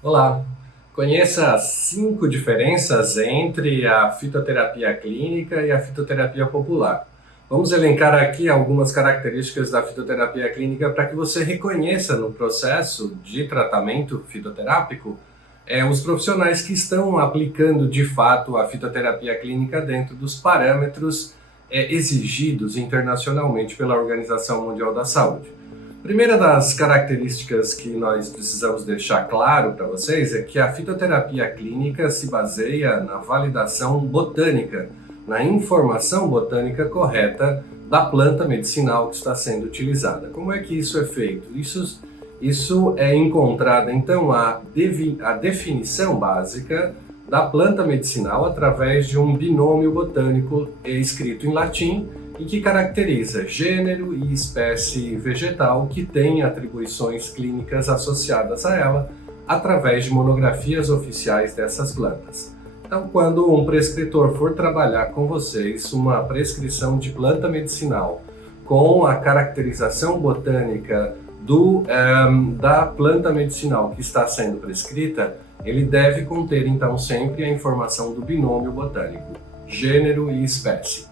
Olá! Conheça as 5 diferenças entre a fitoterapia clínica e a fitoterapia popular. Vamos elencar aqui algumas características da fitoterapia clínica para que você reconheça no processo de tratamento fitoterápico os profissionais que estão aplicando de fato a fitoterapia clínica dentro dos parâmetros exigidos internacionalmente pela Organização Mundial da Saúde. Primeira das características que nós precisamos deixar claro para vocês é que a fitoterapia clínica se baseia na validação botânica, na informação botânica correta da planta medicinal que está sendo utilizada. Como é que isso é feito? Isso é encontrada, então, a definição básica da planta medicinal através de um binômio botânico escrito em latim e que caracteriza gênero e espécie vegetal que tem atribuições clínicas associadas a ela através de monografias oficiais dessas plantas. Então, quando um prescritor for trabalhar com vocês uma prescrição de planta medicinal com a caracterização botânica da planta medicinal que está sendo prescrita, ele deve conter então sempre a informação do binômio botânico, gênero e espécie.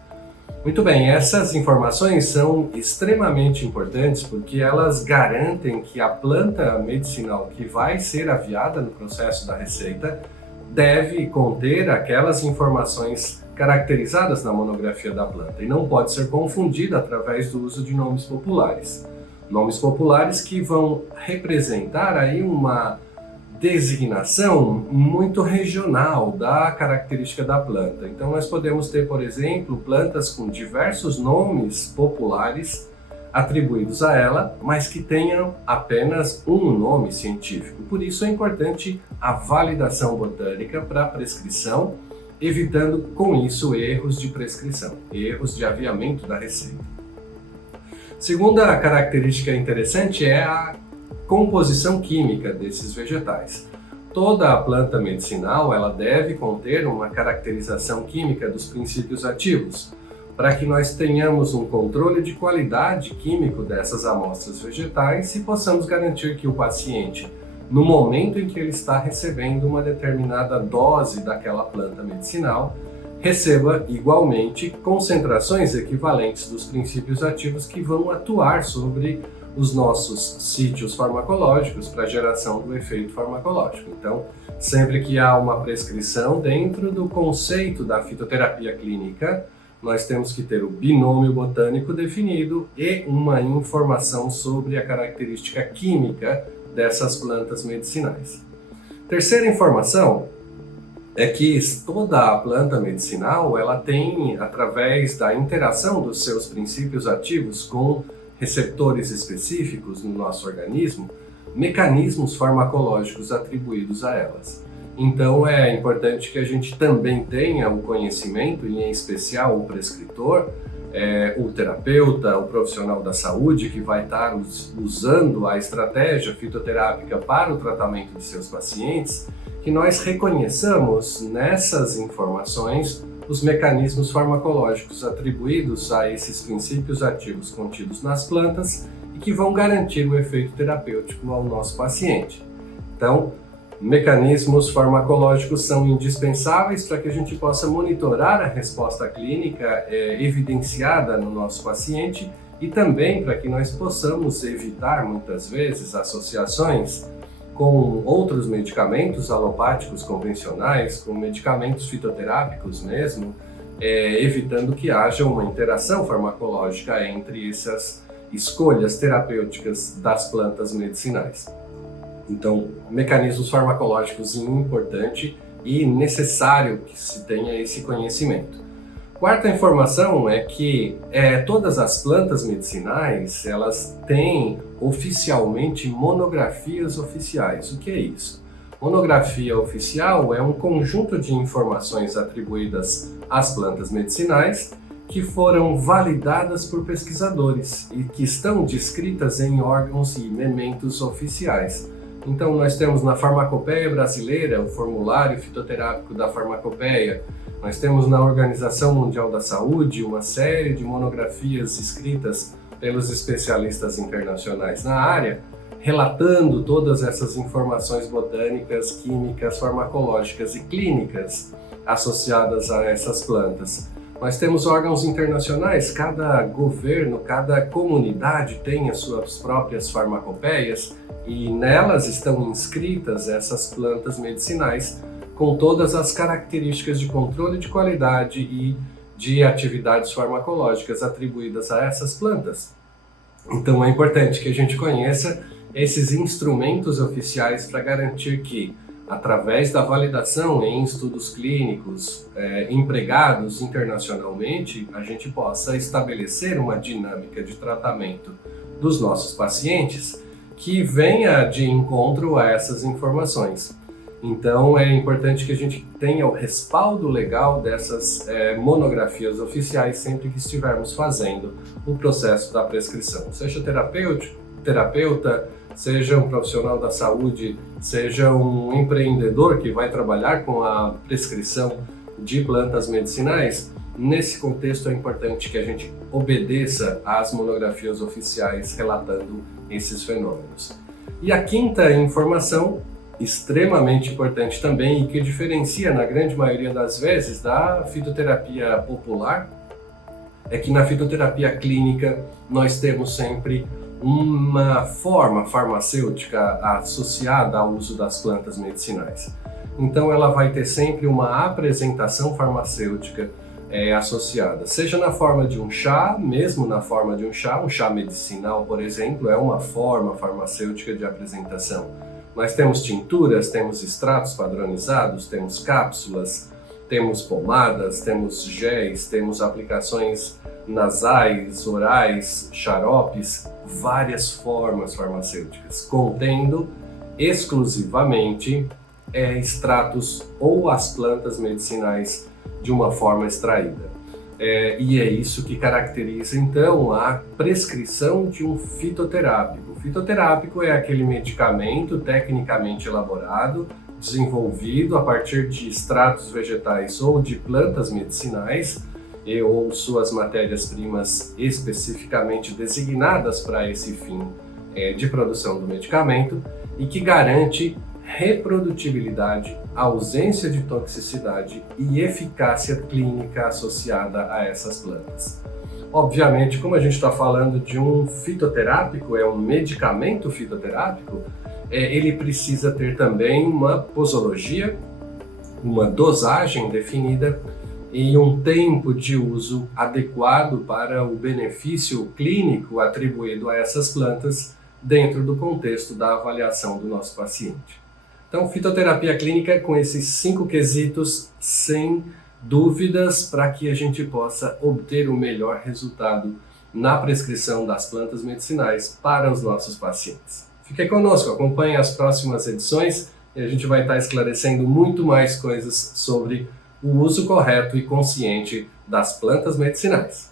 Muito bem, essas informações são extremamente importantes porque elas garantem que a planta medicinal que vai ser aviada no processo da receita deve conter aquelas informações caracterizadas na monografia da planta e não pode ser confundida através do uso de nomes populares. Nomes populares que vão representar aí uma designação muito regional da característica da planta. Então nós podemos ter, por exemplo, plantas com diversos nomes populares atribuídos a ela, mas que tenham apenas um nome científico. Por isso é importante a validação botânica para a prescrição, evitando com isso erros de prescrição, erros de aviamento da receita. Segunda característica interessante é a composição química desses vegetais. Toda a planta medicinal ela deve conter uma caracterização química dos princípios ativos, para que nós tenhamos um controle de qualidade químico dessas amostras vegetais e possamos garantir que o paciente, no momento em que ele está recebendo uma determinada dose daquela planta medicinal, receba igualmente concentrações equivalentes dos princípios ativos que vão atuar sobre os nossos sítios farmacológicos para a geração do efeito farmacológico. Então, sempre que há uma prescrição dentro do conceito da fitoterapia clínica, nós temos que ter o binômio botânico definido e uma informação sobre a característica química dessas plantas medicinais. Terceira informação é que toda a planta medicinal ela tem, através da interação dos seus princípios ativos com receptores específicos no nosso organismo, mecanismos farmacológicos atribuídos a elas. Então é importante que a gente também tenha o conhecimento, e em especial o prescritor, o terapeuta, o profissional da saúde que vai estar usando a estratégia fitoterápica para o tratamento de seus pacientes, que nós reconheçamos nessas informações os mecanismos farmacológicos atribuídos a esses princípios ativos contidos nas plantas e que vão garantir o efeito terapêutico ao nosso paciente. Então, mecanismos farmacológicos são indispensáveis para que a gente possa monitorar a resposta clínica evidenciada no nosso paciente e também para que nós possamos evitar, muitas vezes, associações com outros medicamentos alopáticos convencionais, com medicamentos fitoterápicos mesmo, evitando que haja uma interação farmacológica entre essas escolhas terapêuticas das plantas medicinais. Então, mecanismos farmacológicos importante e necessário que se tenha esse conhecimento. Quarta informação é que todas as plantas medicinais, elas têm oficialmente monografias oficiais. O que é isso? Monografia oficial é um conjunto de informações atribuídas às plantas medicinais que foram validadas por pesquisadores e que estão descritas em órgãos e mementos oficiais. Então nós temos na Farmacopeia Brasileira o formulário fitoterápico da Farmacopeia. Nós temos na Organização Mundial da Saúde uma série de monografias escritas pelos especialistas internacionais na área, relatando todas essas informações botânicas, químicas, farmacológicas e clínicas associadas a essas plantas. Nós temos órgãos internacionais, cada governo, cada comunidade tem as suas próprias farmacopeias e nelas estão inscritas essas plantas medicinais com todas as características de controle de qualidade e de atividades farmacológicas atribuídas a essas plantas. Então é importante que a gente conheça esses instrumentos oficiais para garantir que, através da validação em estudos clínicos empregados internacionalmente, a gente possa estabelecer uma dinâmica de tratamento dos nossos pacientes que venha de encontro a essas informações. Então é importante que a gente tenha o respaldo legal dessas monografias oficiais sempre que estivermos fazendo o processo da prescrição, seja terapeuta, seja um profissional da saúde, seja um empreendedor que vai trabalhar com a prescrição de plantas medicinais. Nesse contexto é importante que a gente obedeça às monografias oficiais relatando esses fenômenos. E a quinta informação, extremamente importante também e que diferencia na grande maioria das vezes da fitoterapia popular, é que na fitoterapia clínica nós temos sempre uma forma farmacêutica associada ao uso das plantas medicinais. Então ela vai ter sempre uma apresentação farmacêutica associada, seja na forma de um chá, mesmo na forma de um chá medicinal, por exemplo, é uma forma farmacêutica de apresentação. Nós temos tinturas, temos extratos padronizados, temos cápsulas, temos pomadas, temos géis, temos aplicações nasais, orais, xaropes, várias formas farmacêuticas, contendo exclusivamente extratos ou as plantas medicinais de uma forma extraída. E é isso que caracteriza então a prescrição de um fitoterápico. O fitoterápico é aquele medicamento tecnicamente elaborado, desenvolvido a partir de extratos vegetais ou de plantas medicinais ou suas matérias-primas especificamente designadas para esse fim de produção do medicamento e que garante reprodutibilidade, ausência de toxicidade e eficácia clínica associada a essas plantas. Obviamente, como a gente está falando de um fitoterápico, é um medicamento fitoterápico, ele precisa ter também uma posologia, uma dosagem definida e um tempo de uso adequado para o benefício clínico atribuído a essas plantas dentro do contexto da avaliação do nosso paciente. Então, fitoterapia clínica com esses 5 quesitos, sem dúvidas, para que a gente possa obter o melhor resultado na prescrição das plantas medicinais para os nossos pacientes. Fique conosco, acompanhe as próximas edições e a gente vai estar esclarecendo muito mais coisas sobre o uso correto e consciente das plantas medicinais.